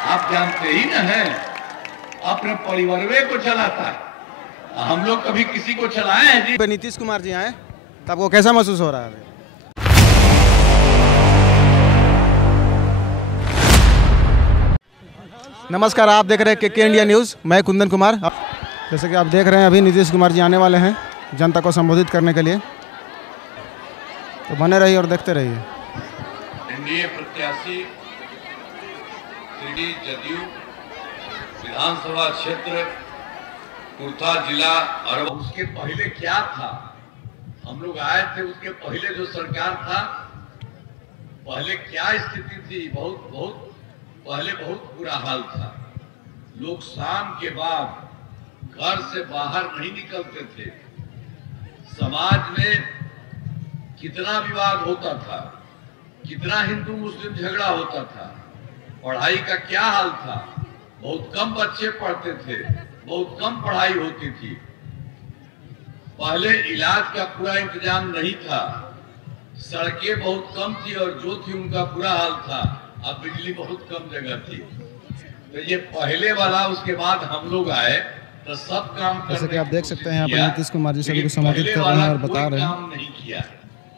आप जानते ही न हैं, अपने परिवार को चलाता है। हम लोग कभी किसी को चलाए हैं जी? नीतीश कुमार जी आए तो आपको कैसा महसूस हो रहा है? नमस्कार, आप देख रहे हैं के इंडिया न्यूज़। मैं कुंदन कुमार। जैसे कि आप देख रहे हैं, अभी नीतीश कुमार जी आने वाले हैं जनता को संबोधित करने के लिए, तो बने रहिए और देखते रहिए। एनडीए प्रत्याशी श्री जदयू विधानसभा क्षेत्र कुर्था जिला, और उसके पहले क्या था, हम लोग आए थे उसके पहले जो सरकार था, पहले क्या स्थिति थी? बहुत पहले बहुत बुरा हाल था। लोग शाम के बाद घर से बाहर नहीं निकलते थे। समाज में कितना विवाद होता था, कितना हिंदू मुस्लिम झगड़ा होता था। पढ़ाई का क्या हाल था, बहुत कम बच्चे पढ़ते थे, बहुत कम पढ़ाई होती थी। पहले इलाज का पूरा इंतजाम नहीं था, सड़कें बहुत कम थी और जो थी उनका बुरा हाल था। अब बिजली बहुत कम जगह थी। तो ये पहले वाला, उसके बाद हम लोग आए तो सब काम, जैसे कि आप देख सकते हैं यहाँ पर नीतीश कुमार जी सभी को संबोधित कर रहे हैं और बता रहे हैं। काम नहीं किया,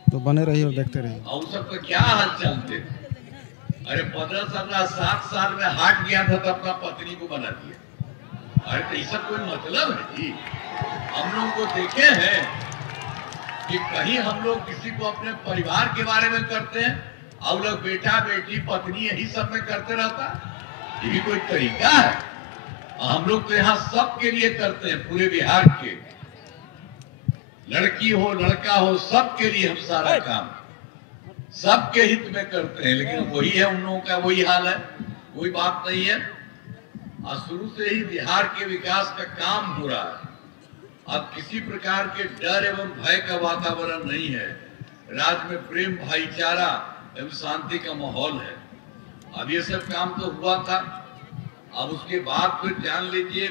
तो बने रहिए और देखते रहिए। और सबका क्या हाल चलते? अरे 15-17 7 साल में हाट गया था तो अपना पत्नी को बना दिया। अरे तो ऐसा कोई मतलब है जी? हम लोग को देखे हैं कि कहीं हम लोग किसी को अपने परिवार के बारे में करते हैं और लोग बेटा बेटी पत्नी यही सब में करते रहता। ये भी कोई तरीका है? हम लोग तो यहाँ सबके लिए करते हैं, पूरे बिहार के, लड़की हो लड़का हो सबके लिए हम सारा काम सबके हित में करते हैं। लेकिन वही है, उन लोगों का वही हाल है, कोई बात नहीं है। और शुरू से ही बिहार के विकास का काम हो रहा है। अब किसी प्रकार के डर एवं भय का वातावरण नहीं है। राज्य में प्रेम भाईचारा एवं शांति का माहौल है। अब ये सब काम तो हुआ था। अब उसके बाद फिर जान लीजिए,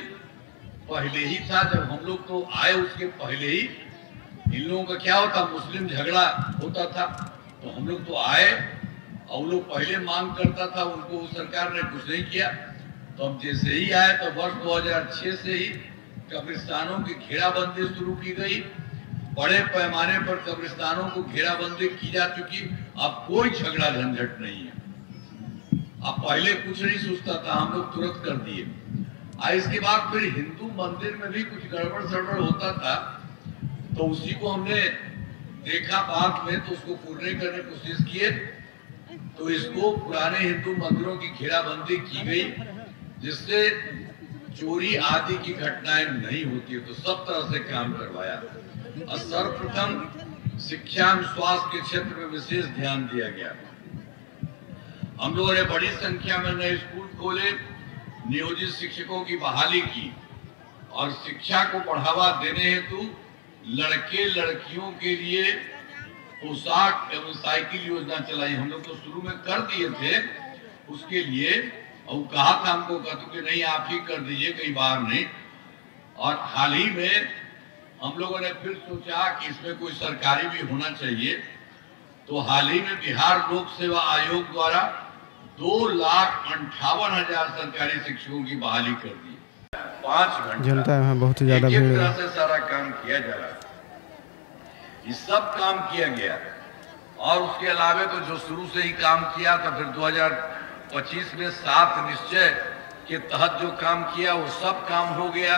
पहले ही था जब हम लोग तो आए, उसके पहले ही इन लोगों का क्या होता, मुस्लिम झगड़ा होता था। तो हम लोग तो आए और लोग पहले मांग करता था, उनको सरकार ने कुछ नहीं किया। तो हम जैसे ही आए तो वर्ष 2006 से ही कब्रिस्तानों की घेराबंदी शुरू की गई। बड़े पैमाने पर कब्रिस्तानों को घेराबंदी की जा चुकी। अब कोई झगड़ा झंझट नहीं है। अब पहले कुछ नहीं सोचता था, हम लोग तुरंत कर दिए। और इसके बाद फिर हिंदू मंदिर में भी कुछ गड़बड़ सड़बड़ होता था, तो उसी को हमने देखा बाद में, तो उसको पूर्ण करने की कोशिश किए। तो इसको पुराने हिंदू मंदिरों की घेराबंदी की गई, जिससे चोरी आदि की घटनाएं नहीं होती है। तो सब तरह से काम करवाया। और सर्वप्रथम शिक्षा और स्वास्थ्य के क्षेत्र में विशेष ध्यान दिया गया। हम लोगों ने बड़ी संख्या में नए स्कूल खोले, नियोजित शिक्षकों की बहाली की और शिक्षा को बढ़ावा देने हेतु लड़के लड़कियों के लिए पोशाक एवं साइकिल योजना चलाई। हम लोग तो शुरू में कर दिए थे उसके लिए, और कहा था हमको, कहते कि नहीं आप ही कर दीजिए, कई बार नहीं। और हाल ही में हम लोगों ने फिर सोचा कि इसमें कोई सरकारी भी होना चाहिए। तो हाल ही में बिहार लोक सेवा आयोग द्वारा 2,58,000 सरकारी शिक्षकों की बहाली कर दी। 5 घंटे जनता में बहुत ही ज्यादा भीड़ है। से सारा काम किया जा रहा है। ये सब काम किया गया। और उसके अलावा तो जो शुरू से ही काम किया था, फिर 2025 में 7 निश्चय के तहत जो काम किया वो सब काम हो गया।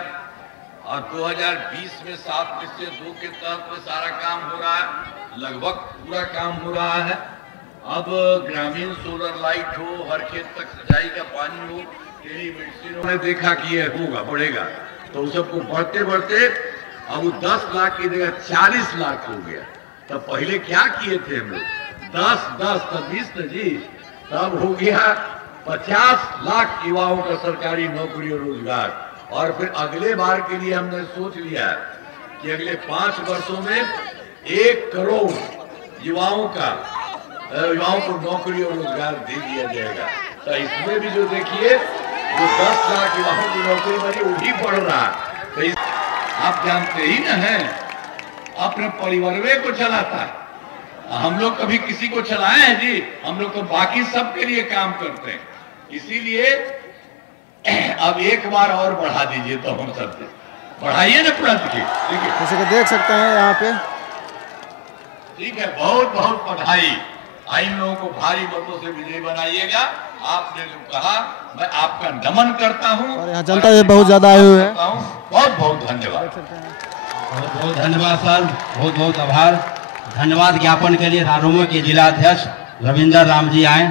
और 2020 में 7 निश्चय 2 के तहत में सारा काम हो रहा है, लगभग पूरा काम हो रहा है। अब ग्रामीण सोलर लाइट हो, हर खेत तक सिंचाई का पानी हो, टेलीमेडिसिन ने देखा कि ये होगा, बढ़ेगा। तो सबको बढ़ते बढ़ते अब 10 लाख की जगह 40 लाख हो गया। तब पहले क्या किए थे हम लोग? 10 तब 20 जी, तब हो गया 50 लाख युवाओं का सरकारी नौकरी और रोजगार। और फिर अगले बार के लिए हमने सोच लिया कि अगले 5 वर्षों में 1 करोड़ युवाओं को नौकरी और रोजगार दे दिया जाएगा। तो इसमें भी जो देखिए, जो 10 लाख युवाओं की नौकरी बनी, वो भी बढ़ रहा है। तो आप जानते ही न हैं, अपने परिवार को चलाता है। हम लोग कभी किसी को चलाए हैं जी? हम लोग तो बाकी सबके लिए काम करते हैं। इसीलिए अब एक बार और बढ़ा दीजिए तो हम सबसे बढ़ाइए ना तुरंत की। ठीक है, जैसे कि देख सकते हैं यहाँ पे। ठीक है, बहुत बहुत बधाई। इन लोगों को भारी मतों से विजयी बनाइएगा। आपने जो कहा मैं आपका नमन करता हूँ और यहाँ जनता भी बहुत ज्यादा आए हुए हैं। बहुत बहुत धन्यवाद। बहुत बहुत धन्यवाद सर, बहुत बहुत आभार। धन्यवाद ज्ञापन के लिए रारोमो के जिला अध्यक्ष रविंदर राम जी आए।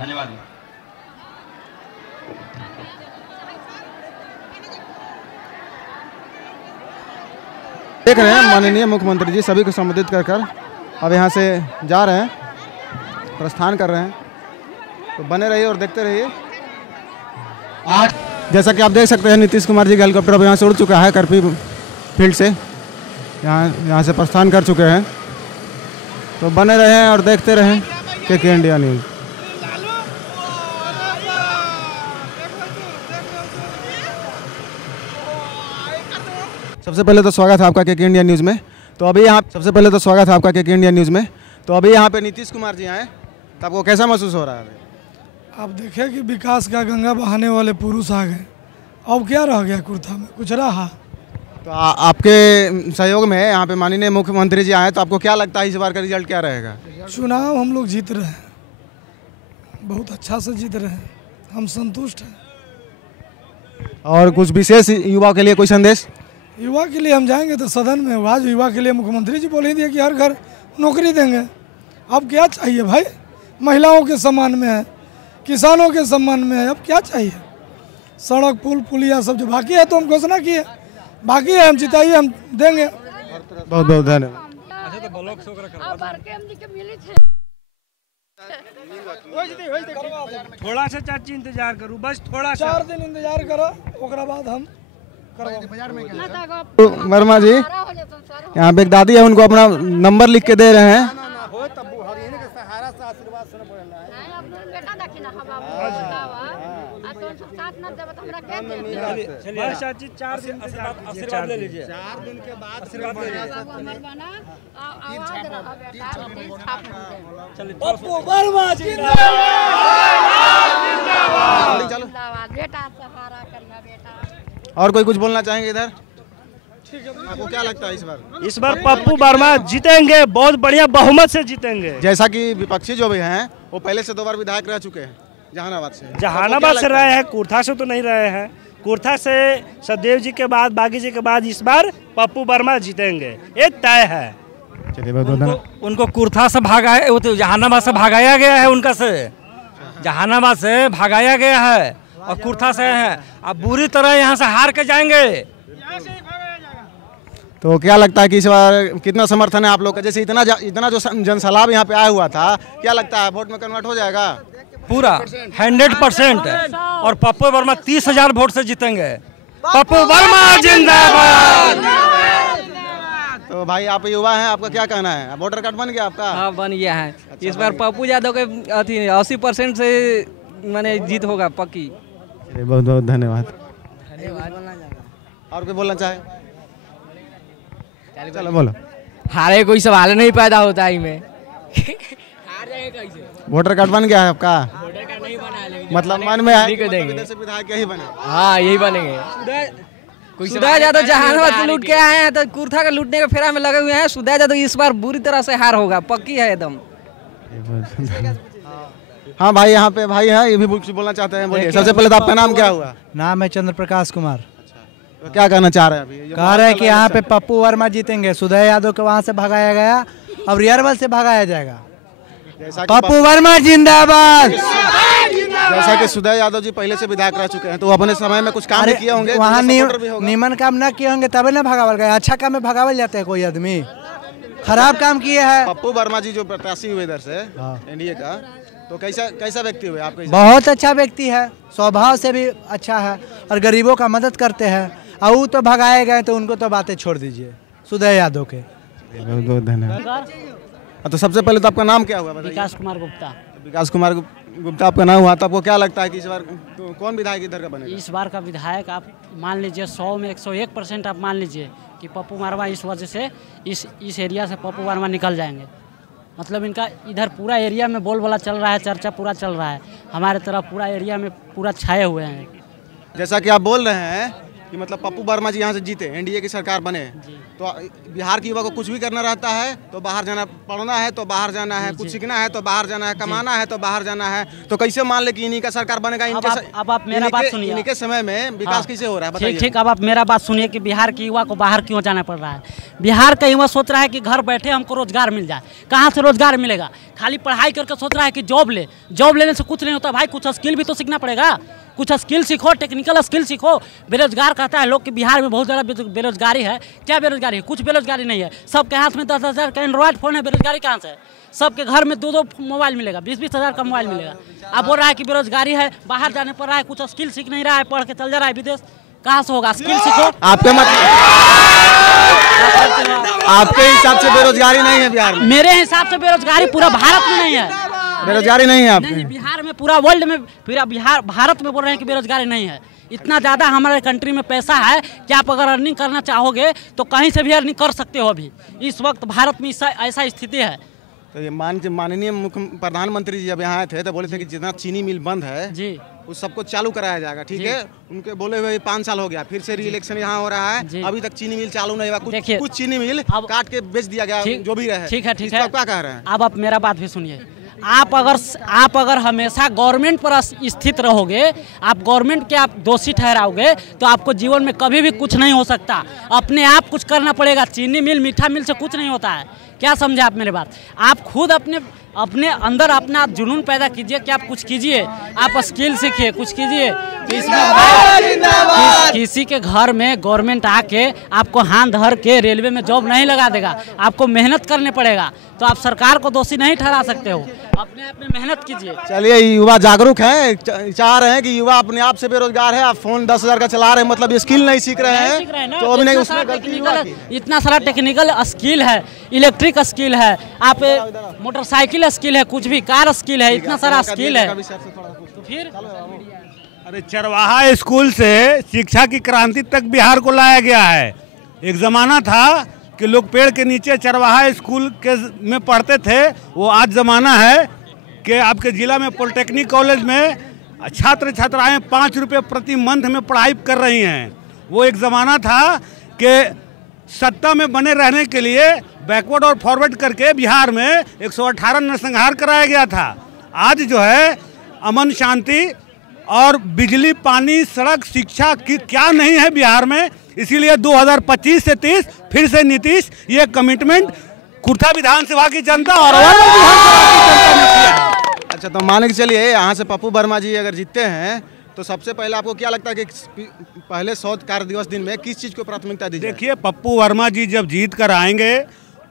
धन्यवाद। देख रहे हैं माननीय मुख्यमंत्री जी सभी को संबोधित कर अब यहाँ से जा रहे हैं, प्रस्थान कर रहे हैं। तो बने रहिए और देखते रहिए। आज जैसा कि आप देख सकते हैं नीतीश कुमार जी का हेलीकॉप्टर अब यहाँ से उड़ चुका है करपी फील्ड से, यहाँ से प्रस्थान कर चुके हैं। तो बने रहें और देखते रहें के इंडिया न्यूज़। सबसे पहले तो स्वागत है आपका के इंडिया न्यूज़ में। तो अभी यहाँ पे नीतीश कुमार जी आए, तो आपको कैसा महसूस हो रहा है? आप देखें कि विकास का गंगा बहाने वाले पुरुष आ गए। अब क्या रह गया कुर्ता में, कुछ रहा? तो आपके सहयोग में यहाँ पे माननीय मुख्यमंत्री जी आए, तो आपको क्या लगता है इस बार का रिजल्ट क्या रहेगा? चुनाव हम लोग जीत रहे हैं, बहुत अच्छा से जीत रहे हैं, हम संतुष्ट हैं। और कुछ विशेष युवा के लिए कोई संदेश? युवा के लिए हम जाएंगे तो सदन में आज युवा के लिए मुख्यमंत्री जी बोल ही दिए कि हर घर नौकरी देंगे। अब क्या चाहिए भाई? महिलाओं के सम्मान में है, किसानों के सम्मान में है, अब क्या चाहिए? सड़क पुल पुलिया सब जो बाकी है तो हम घोषणा किए, बाकी है हम जिताइए, हम देंगे। बहुत बहुत धन्यवाद। थोड़ा सा चाची इंतजार करूँ, बस थोड़ा सा 4 दिन इंतजार करो, ओकरा बाद हम वर्मा जी यहाँ पे एक दादी है, उनको अपना नंबर लिख के दे रहे हैं। चाची 4 दिन आशीर्वाद ले लीजिए। 4 दिन के बाद और कोई कुछ बोलना चाहेंगे इधर? आपको क्या लगता है इस बार पप्पू वर्मा जीतेंगे, बहुत बढ़िया बहुमत से जीतेंगे। जैसा कि विपक्षी जो भी हैं वो पहले से 2 बार विधायक रह चुके हैं जहानाबाद से रहे हैं, कुर्था से तो नहीं रहे हैं। कुर्था से सदेव जी के बाद, बागी जी के बाद इस बार पप्पू वर्मा जीतेंगे, ये तय है। चलिए बहुत उनको कुर्था से भगाया, वो तो जहानाबाद से भगाया गया है, उनका से जहानाबाद से भगाया गया है और कुर्था से है। अब बुरी तरह यहाँ से हार के जाएंगे। तो क्या लगता है कि इस बार कितना समर्थन है आप लोग का? जैसे इतना जो जनसैलाब यहाँ पे आया हुआ था, क्या लगता है वोट में कन्वर्ट हो जाएगा? पूरा 100%। और पप्पू वर्मा 30,000 वोट से जीतेंगे। पप्पू वर्मा जिंदाबाद। तो भाई आप युवा हैं, आपका क्या कहना है? वोटर कार्ड बन गया आपका? हाँ बन गया है। इस बार पप्पू यादव के 80% से माने जीत होगा पक्की। बहुत बहुत धन्यवाद। और कोई बोलना चाहे? चलो बोलो। हारे कोई सवाल नहीं पैदा होता है में। हार जाएगा कैसे? वोटर कार्ड बन गया है आपका? वोटर कार्ड नहीं बना है, लेकिन मतलब मन में है देंगे। से विधायक यही बने? हाँ यही बनेंगे। सुधा यादव जहानाबाद से लूट के आए हैं तो कुर्था का लूटने के फेरा में लगे हुए हैं। सुधा यादव इस बार बुरी तरह से हार होगा, पक्की है एकदम। हाँ भाई यहाँ पे भाई है, ये भी कुछ बोलना चाहते हैं, बोलिए। सबसे पहले तो आपका नाम क्या हुआ? नाम है चंद्र प्रकाश कुमार। तो क्या कहना चाह रहे हैं अभी? कह रहे हैं कि यहाँ पे पप्पू वर्मा जीतेंगे। सुधा यादव को वहाँ से भगाया गया, अब रियरबल से भगाया जाएगा। पप्पू वर्मा जिंदाबाद। जैसा कि सुधा यादव जी पहले से विधायक रह चुके हैं, तो अपने समय में कुछ काम किए होंगे, वहाँ निमन काम न किए होंगे तभी न भगावल गए। अच्छा काम में भगावल जाते हैं कोई आदमी, खराब काम किए हैं। पप्पू वर्मा जी जो प्रत्याशी हुए इधर से एनडीए का, तो कैसा व्यक्ति हुए आपके? बहुत अच्छा व्यक्ति है, स्वभाव से भी अच्छा है और गरीबों का मदद करते हैं। और वो तो भगाए गए तो उनको तो बातें छोड़ दीजिए सुधा यादव के। बहुत बहुत धन्यवाद। तो सबसे पहले तो आपका नाम क्या हुआ? विकास कुमार गुप्ता। विकास कुमार गुप्ता आपका नाम हुआ, तो आपको क्या लगता है कि इस बार तो कौन विधायक इधर का बनेगा? इस बार का विधायक आप मान लीजिए 100 में 101% आप मान लीजिए कि पप्पू वर्मा इस वजह से इस एरिया से पप्पू वर्मा निकल जाएंगे। मतलब इनका इधर पूरा एरिया में बोलबाला चल रहा है, चर्चा पूरा चल रहा है। हमारे तरफ पूरा एरिया में पूरा छाए हुए हैं। जैसा कि आप बोल रहे हैं कि मतलब पप्पू वर्मा जी यहाँ से जीते, एनडीए की सरकार बने, तो बिहार के युवा को कुछ भी करना रहता है तो बाहर जाना, पढ़ना है तो बाहर जाना है, कुछ सीखना है तो बाहर जाना है, कमाना है तो बाहर जाना है, तो कैसे मान ले कि इन्हीं का सरकार बनेगा? अब आप मेरा बात सुनिए, इन्हीं के समय में विकास कैसे हो रहा है बताइए? ठीक, अब आप मेरा बात सुनिए कि बिहार के युवा को बाहर क्यों जाना पड़ रहा है। बिहार का युवा सोच रहा है कि घर बैठे हमको रोजगार मिल जाए। कहाँ से रोजगार मिलेगा? खाली पढ़ाई करके सोच रहा है कि जॉब लेने से कुछ नहीं होता भाई, कुछ स्किल भी तो सीखना पड़ेगा, कुछ स्किल सीखो, टेक्निकल स्किल सीखो। बेरोजगार कहता है लोग कि बिहार में बहुत ज़्यादा बेरोजगारी है। क्या बेरोजगारी है? कुछ बेरोजगारी नहीं है। सबके हाथ में 10,000 का एंड्रॉयड फ़ोन है, बेरोजगारी कहाँ से है? सबके घर में 2-2 मोबाइल मिलेगा, 20-20 हज़ार का मोबाइल मिलेगा। अब बोल रहा है कि बेरोजगारी है, बाहर जाने पड़ रहा है, कुछ स्किल सीख नहीं रहा है, पढ़ के चल जा रहा है विदेश। कहाँ से होगा? स्किल सीखो। आपके हिसाब से बेरोजगारी नहीं है बिहार में? मेरे हिसाब से बेरोजगारी पूरा भारत में नहीं है। बेरोजगारी नहीं है आपके? नहीं, बिहार में, पूरा वर्ल्ड में, पूरा बिहार भारत में बोल रहे हैं कि बेरोजगारी नहीं है। इतना ज़्यादा हमारे कंट्री में पैसा है कि आप अगर अर्निंग करना चाहोगे तो कहीं से भी अर्निंग कर सकते हो। अभी इस वक्त भारत में ऐसा स्थिति है। तो ये माननीय प्रधानमंत्री जी जब यहाँ आए थे तो बोले थे कि जितना चीनी मिल बंद है जी उस सबको चालू कराया जाएगा, ठीक है? उनके बोले हुए 5 साल हो गया, फिर से री इलेक्शन यहाँ हो रहा है, अभी तक चीनी मिल चालू नहीं हुआ। कुछ चीनी मिल काट के बेच दिया गया, जो भी रहे। ठीक है, क्या कह रहे हैं? अब आप मेरा बात भी सुनिए। आप अगर हमेशा गवर्नमेंट पर स्थित रहोगे, आप गवर्नमेंट के आप दोषी ठहराओगे तो आपको जीवन में कभी भी कुछ नहीं हो सकता। अपने आप कुछ करना पड़ेगा। चीनी मिल, मीठा मिल से कुछ नहीं होता है। क्या समझे आप मेरे बात? आप खुद अपने अंदर अपना जुनून पैदा कीजिए कि आप कुछ कीजिए, आप स्किल सीखिए, कुछ कीजिए। किसी के घर में गवर्नमेंट आके आपको हाथ धर के रेलवे में जॉब नहीं लगा देगा, आपको मेहनत करने पड़ेगा। तो आप सरकार को दोषी नहीं ठहरा सकते हो, अपने आप में मेहनत कीजिए। चलिए, युवा जागरूक हैं, चाह रहे हैं कि युवा अपने आप से बेरोजगार है। आप फोन 10,000 का चला रहे हैं, मतलब स्किल नहीं सीख रहे हैं, तो अभी नहीं, उसमें गलती युवा की। इतना सारा टेक्निकल स्किल है, इलेक्ट्रिक स्किल है, आप मोटरसाइकिल स्किल है, कुछ भी कार स्किल है, इतना सारा स्किल है। तो फिर अरे चरवाहा स्कूल से शिक्षा की क्रांति तक बिहार को लाया गया है। एक ज़माना था कि लोग पेड़ के नीचे चरवाहा स्कूल के में पढ़ते थे, वो आज ज़माना है कि आपके ज़िला में पॉलिटेक्निक कॉलेज में छात्र छात्राएं 5 रुपये प्रति मंथ में पढ़ाई कर रही हैं। वो एक ज़माना था कि सत्ता में बने रहने के लिए बैकवर्ड और फॉरवर्ड करके बिहार में 118 नरसंहार कराया गया था। आज जो है अमन शांति और बिजली, पानी, सड़क, शिक्षा की क्या नहीं है बिहार में। इसीलिए 2025 से 30 फिर से नीतीश ये कमिटमेंट कुर्था विधानसभा की जनता और विधानसभा की जनता ने किया है। अच्छा, तो मान के चलिए यहाँ से पप्पू वर्मा जी अगर जीतते हैं तो सबसे पहले आपको क्या लगता है कि पहले 100 कार्य दिवस दिन में किस चीज़ को प्राथमिकता दी जाए? देखिए, पप्पू वर्मा जी जब जीत कर आएंगे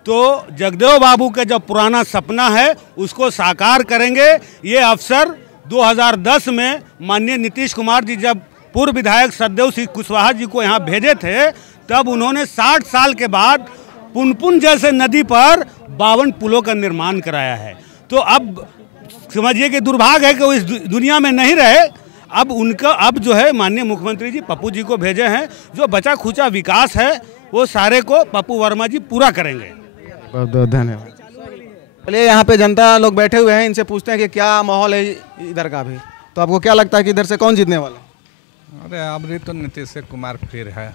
तो जगदेव बाबू का जो पुराना सपना है उसको साकार करेंगे। ये अवसर 2010 में माननीय नीतीश कुमार जी जब पूर्व विधायक सतदेव सिंह कुशवाहा जी को यहाँ भेजे थे, तब उन्होंने 60 साल के बाद पुनपुन जैसे नदी पर 52 पुलों का निर्माण कराया है। तो अब समझिए कि दुर्भाग्य है कि वो इस दुनिया में नहीं रहे। अब जो है माननीय मुख्यमंत्री जी पप्पू जी को भेजे हैं। जो बचा खुचा विकास है वो सारे को पप्पू वर्मा जी पूरा करेंगे। बहुत बहुत धन्यवाद। चलिए, यहाँ पे जनता लोग बैठे हुए हैं, इनसे पूछते हैं कि क्या माहौल है इधर का भी। तो आपको क्या लगता है कि इधर से कौन जीतने वाला है? अरे अबरी तो नीतीश कुमार फिर है,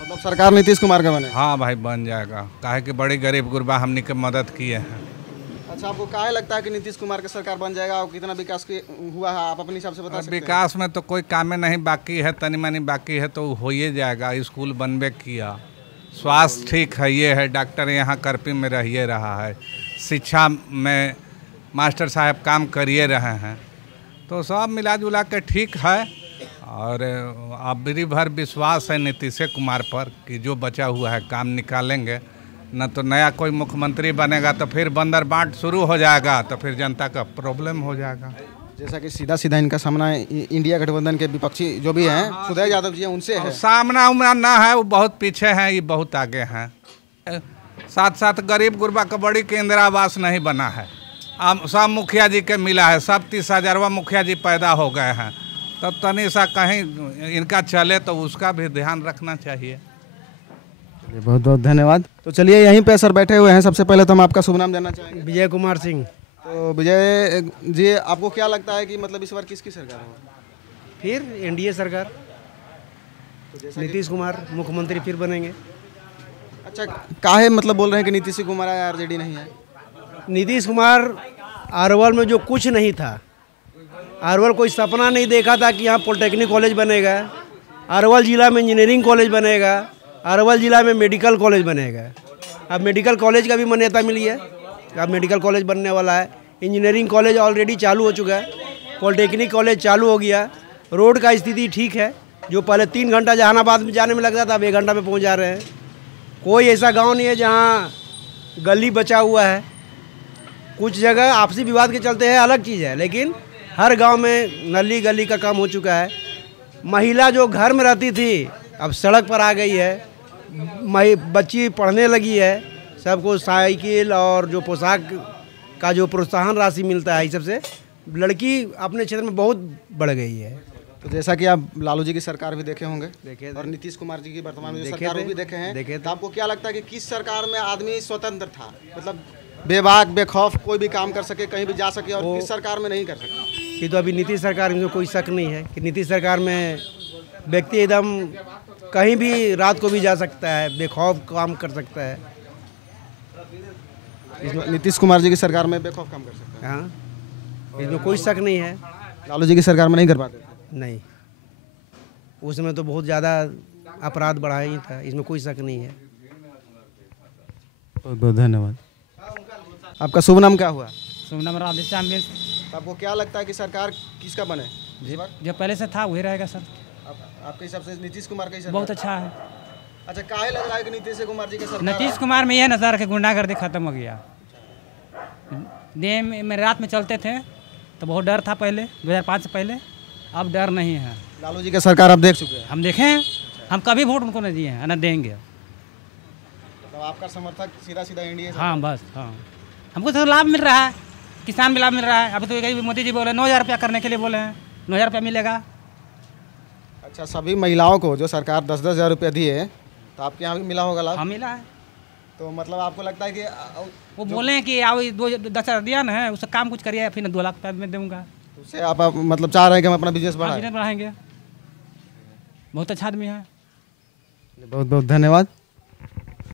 मतलब सरकार नीतीश कुमार का बने? हाँ भाई, बन जाएगा। काहे कि बड़ी गरीब गुरबा हमने के मदद किए हैं। अच्छा, आपको क्या लगता है कि नीतीश कुमार की सरकार बन जाएगा और कितना विकास हुआ है आप अपने हिसाब से बता सकते हैं? विकास में तो कोई काम नहीं बाकी है, तनी मनी बाकी है तो हो ही जाएगा। स्कूल बनबे किया, स्वास्थ्य ठीक है, ये है, डॉक्टर यहाँ करपी में रहिए रहा है, शिक्षा में मास्टर साहब काम करिए रहे हैं, तो सब मिला जुला के ठीक है। और अबरी भर विश्वास है नीतीश कुमार पर कि जो बचा हुआ है काम निकालेंगे। न तो नया कोई मुख्यमंत्री बनेगा तो फिर बंदर बांट शुरू हो जाएगा, तो फिर जनता का प्रॉब्लम हो जाएगा। जैसा कि सीधा सीधा इनका सामना इंडिया गठबंधन के विपक्षी जो भी हैं, सुधीर यादव जी हैं, उनसे है। सामना उमना ना है, वो बहुत पीछे हैं, ये बहुत आगे हैं। साथ साथ गरीब गुरबा का बड़ी के इंदिरा आवास नहीं बना है, अब सब मुखिया जी के मिला है, सब 30,000 मुखिया जी पैदा हो गए हैं। तब तनी सा कहीं इनका चले तो उसका भी ध्यान रखना चाहिए। बहुत बहुत धन्यवाद। तो चलिए, यहीं पे सर बैठे हुए हैं। सबसे पहले तो हम आपका शुभ नाम जानना चाहेंगे। विजय कुमार सिंह। तो विजय जी, आपको क्या लगता है कि मतलब इस बार किसकी सरकार होगी? फिर एनडीए सरकार, नीतीश कुमार मुख्यमंत्री फिर बनेंगे। अच्छा, काहे मतलब बोल रहे हैं कि नीतीश कुमार आया, आरजेडी नहीं है? नीतीश कुमार अरवल में जो कुछ नहीं था, अरवल कोई सपना नहीं देखा था कि यहाँ पॉलिटेक्निक कॉलेज बनेगा, अरवल ज़िला में इंजीनियरिंग कॉलेज बनेगा, अरवल ज़िला में मेडिकल कॉलेज बनेगा। अब मेडिकल कॉलेज का भी मान्यता मिली है, अब मेडिकल कॉलेज बनने वाला है। इंजीनियरिंग कॉलेज ऑलरेडी चालू हो चुका है, पॉलिटेक्निक कॉलेज चालू हो गया। रोड का स्थिति ठीक है, जो पहले 3 घंटा जहानाबाद में जाने में लगता था, अब 1 घंटा में पहुँच जा रहे हैं। कोई ऐसा गांव नहीं है जहां गली बचा हुआ है। कुछ जगह आपसी विवाद के चलते हैं, अलग चीज़ है, लेकिन हर गांव में नली गली का काम हो चुका है। महिला जो घर में रहती थी अब सड़क पर आ गई है, बच्ची पढ़ने लगी है, सबको साइकिल और जो पोशाक का जो प्रोत्साहन राशि मिलता है, इस सबसे लड़की अपने क्षेत्र में बहुत बढ़ गई है। तो जैसा कि आप लालू जी की सरकार भी देखे होंगे, और नीतीश कुमार जी की वर्तमान में जो सरकार वो भी देखे हैं, तो आपको क्या लगता है कि किस सरकार में आदमी स्वतंत्र था, मतलब बेबाक बेखौफ कोई भी काम कर सके, कहीं भी जा सके, और किस सरकार में नहीं कर सकता? ये तो अभी नीतीश सरकार में कोई शक नहीं है कि नीतीश सरकार में व्यक्ति एकदम कहीं भी रात को भी जा सकता है, बेखौफ काम कर सकता है। इसमें नीतीश कुमार जी की सरकार में बेखौफ काम कर सकता है? हाँ, इसमें कोई शक नहीं है। लालू जी की सरकार में नहीं कर पाते? नहीं, उसमें तो बहुत ज़्यादा अपराध बढ़ा ही था, इसमें कोई शक नहीं है। बहुत बहुत धन्यवाद। आपका शुभ नाम क्या हुआ? शुभ नाम राधेश्याम। तो आपको क्या लगता है कि सरकार किसका बने? जो पहले से था वही रहेगा सर। आपके हिसाब से नीतीश कुमार का ही सरकार बहुत अच्छा है। अच्छा, काहे लग रहा है कि नीतीश कुमार जी का सरकार? नीतीश कुमार में यह ना सर कि गुंडागर्दी खत्म हो गया। दिन में रात में चलते थे तो बहुत डर था पहले, 2005 से पहले, अब डर नहीं है। लालू जी का सरकार आप देख चुके हैं? हम देखे हैं, हम कभी वोट उनको नहीं दिए हैं, न देंगे। तो आपका समर्थक सीधा सीधा एनडीए? हाँ बस, हाँ, हमको तो लाभ मिल रहा है, किसान भी लाभ मिल रहा है। अभी तो मोदी जी बोले 9,000 रुपया करने के लिए बोले हैं, 9,000 रुपया मिलेगा। अच्छा, सभी महिलाओं को जो सरकार 10-10 हज़ार रुपया दिए, तो आपके यहाँ भी मिला होगा लाभ? हाँ मिला है। तो मतलब आपको लगता है कि वो बोले हैं कि आओ 10,000 दिया ना है, उससे काम कुछ करिए, फिर 2 लाख रुपया में दूंगा। उससे आप मतलब चाह रहे हैं कि हम अपना बिजनेस बढ़ाएं? बिजनेस बढ़ाएंगे। बहुत अच्छा आदमी है। बहुत बहुत धन्यवाद।